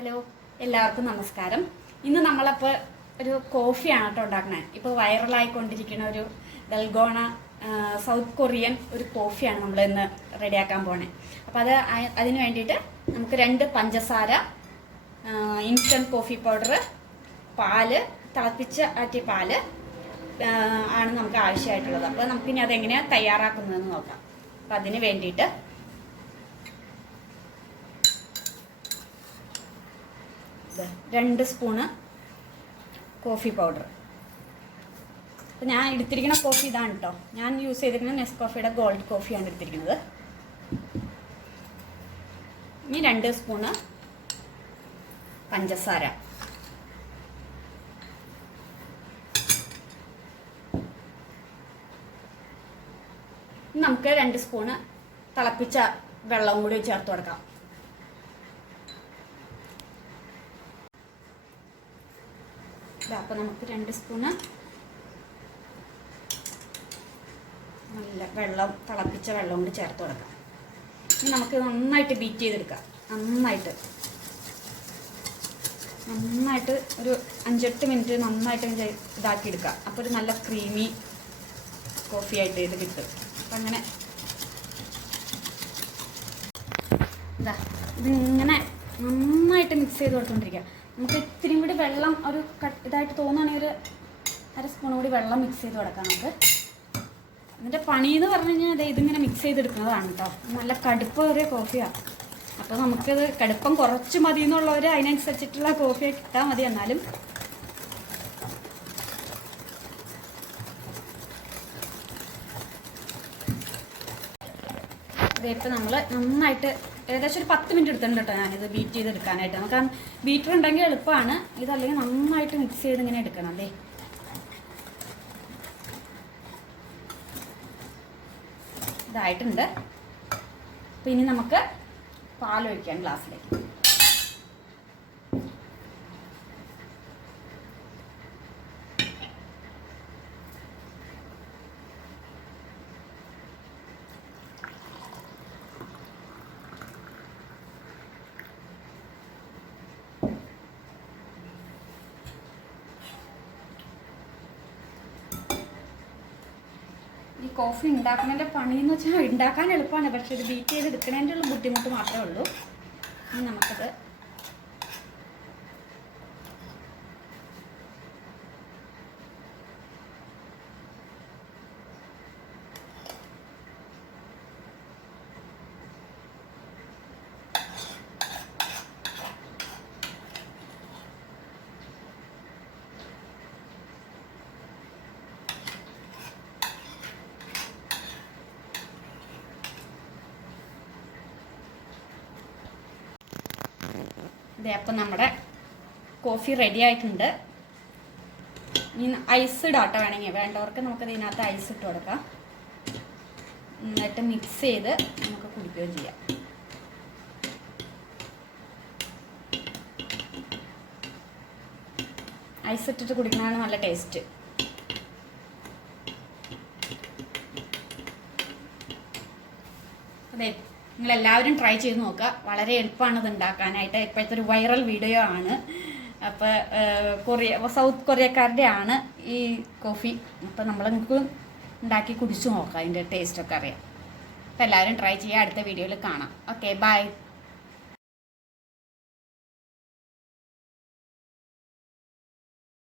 Hello, എല്ലാവർക്കും നമസ്കാരം. ഇന്ന് നമ്മളപ്പോൾ ഒരു കോഫിയാണ് കേട്ടോ ഉണ്ടാക്കണേ. ഇപ്പോൾ വൈറലായിക്കൊണ്ടിരിക്കുന്ന ഒരു ഡൽഗോണ സൗത്ത് കൊറിയൻ ഒരു കോഫിയാണ് നമ്മൾ ഇന്ന് റെഡിയാക്കാൻ പോണേ. അപ്പോൾ അതിന് വേണ്ടിയിട്ട് നമുക്ക് 2 പഞ്ചസാര, ഇൻസ്റ്റൻറ്റ് കോഫി പൗഡർ, പാല്, തിളപ്പിച്ച ആറ്റിയ പാല് ആണ് നമുക്ക് ആവശ്യമായിട്ടുള്ളത്. അപ്പോൾ നമുക്കിനി അതെങ്ങനെയാണ് തയ്യാറാക്കുന്നതെന്ന് നോക്കാം. അപ്പോൾ അതിന് വേണ്ടിയിട്ട് 2 സ്പൂണ് കോഫി പൗഡർ. അപ്പോൾ ഞാൻ എടുത്തിരിക്കുന്ന കോഫി ഇതാണ് കേട്ടോ. ഞാൻ യൂസ് ചെയ്തിരിക്കുന്നത് നെസ്കോഫിയുടെ ഗോൾഡ് കോഫിയാണ് എടുത്തിരിക്കുന്നത്. ഇനി 2 സ്പൂണ് പഞ്ചസാര, നമുക്ക് 2 സ്പൂണ് തിളപ്പിച്ച വെള്ളം കൂടി ചേർത്ത് കൊടുക്കാം. അപ്പോൾ നമുക്ക് 2 സ്പൂണ് നല്ല വെള്ളം, തിളപ്പിച്ച വെള്ളം കൂടി ചേർത്ത് കൊടുക്കാം. ഇനി നമുക്ക് നന്നായിട്ട് ബീറ്റ് ചെയ്തെടുക്കാം. നന്നായിട്ട് ഒരു 5-8 മിനിറ്റ് നന്നായിട്ട് ഇതാക്കി എടുക്കാം. അപ്പോൾ ഒരു നല്ല ക്രീമി കോഫി ആയിട്ട് ഇത് കിട്ടും. അപ്പം അങ്ങനെ ഇതിങ്ങനെ നന്നായിട്ട് മിക്സ് ചെയ്ത് കൊടുത്തുകൊണ്ടിരിക്കുക. നമുക്ക് ഇത്തിരി കൂടി വെള്ളം ഒരു ഇതായിട്ട് തോന്നുകയാണെങ്കിൽ ഒരു 1/2 സ്പൂൺ കൂടി വെള്ളം മിക്സ് ചെയ്ത് കൊടുക്കാം നമുക്ക്. ഇതിൻ്റെ പണി എന്ന് പറഞ്ഞു കഴിഞ്ഞാൽ അതെ ഇതിങ്ങനെ മിക്സ് ചെയ്തെടുക്കുന്നതാണ് കേട്ടോ. നല്ല കടുപ്പേറിയ കോഫിയാണ്. അപ്പോൾ നമുക്കത് കടുപ്പം കുറച്ച് മതി എന്നുള്ളവർ അതിനനുസരിച്ചിട്ടുള്ള കോഫിയെ കിട്ടാൻ മതി. എന്നാലും ഇതിപ്പോൾ നമ്മൾ നന്നായിട്ട് ഏകദേശം ഒരു 10 മിനിറ്റ് എടുത്തിട്ടുണ്ട് കേട്ടോ ഞാനിത് ബീറ്റ് ചെയ്തെടുക്കാനായിട്ട്. നമുക്ക് ബീറ്റർ ഉണ്ടെങ്കിൽ എളുപ്പമാണ്. ഇതല്ലെങ്കിൽ നന്നായിട്ട് മിക്സ് ചെയ്ത് ഇങ്ങനെ എടുക്കണം. അല്ലേ, ഇതായിട്ടുണ്ട്. അപ്പോൾ ഇനി നമുക്ക് പാലൊഴിക്കാം ഗ്ലാസ്സിലേക്ക്. ഈ കോഫി ഉണ്ടാക്കുന്നതിൻ്റെ പണിയെന്ന് വെച്ചാൽ ഉണ്ടാക്കാൻ എളുപ്പമാണ്, പക്ഷെ ഇത് ബീറ്റ് ചെയ്ത് എടുക്കുന്നതിൻ്റെ ഉള്ള ബുദ്ധിമുട്ട് മാത്രമേ ഉള്ളൂ. ഇനി നമുക്കത് ഇതേ. അപ്പം നമ്മുടെ കോഫി റെഡി ആയിട്ടുണ്ട്. ഇനി ഐസ് ഇടാട്ടോ വേണമെങ്കിൽ. വേണ്ടവർക്ക് നമുക്കത് ഇതിനകത്ത് ഐസ് ഇട്ട് കൊടുക്കാം. എന്നിട്ട് മിക്സ് ചെയ്ത് നമുക്ക് കുടിക്കുകയും ചെയ്യാം. ഐസ് ഇട്ടിട്ട് കുടിക്കുന്നതാണ് നല്ല ടേസ്റ്റ്. അതെ, നിങ്ങളെല്ലാവരും ട്രൈ ചെയ്ത് നോക്കുക. വളരെ എളുപ്പമാണ് ഇത് ഉണ്ടാക്കാനായിട്ട്. ഇപ്പോഴത്തെ ഒരു വൈറൽ വീഡിയോ ആണ്. അപ്പോൾ സൗത്ത് കൊറിയക്കാരുടെ ആണ് ഈ കോഫി. അപ്പോൾ നിങ്ങൾക്ക് ഉണ്ടാക്കി കുടിച്ചു നോക്കാം, അതിൻ്റെ ടേസ്റ്റൊക്കെ അറിയാം. അപ്പോൾ എല്ലാവരും ട്രൈ ചെയ്യുക. അടുത്ത വീഡിയോയിൽ കാണാം. Okay, by.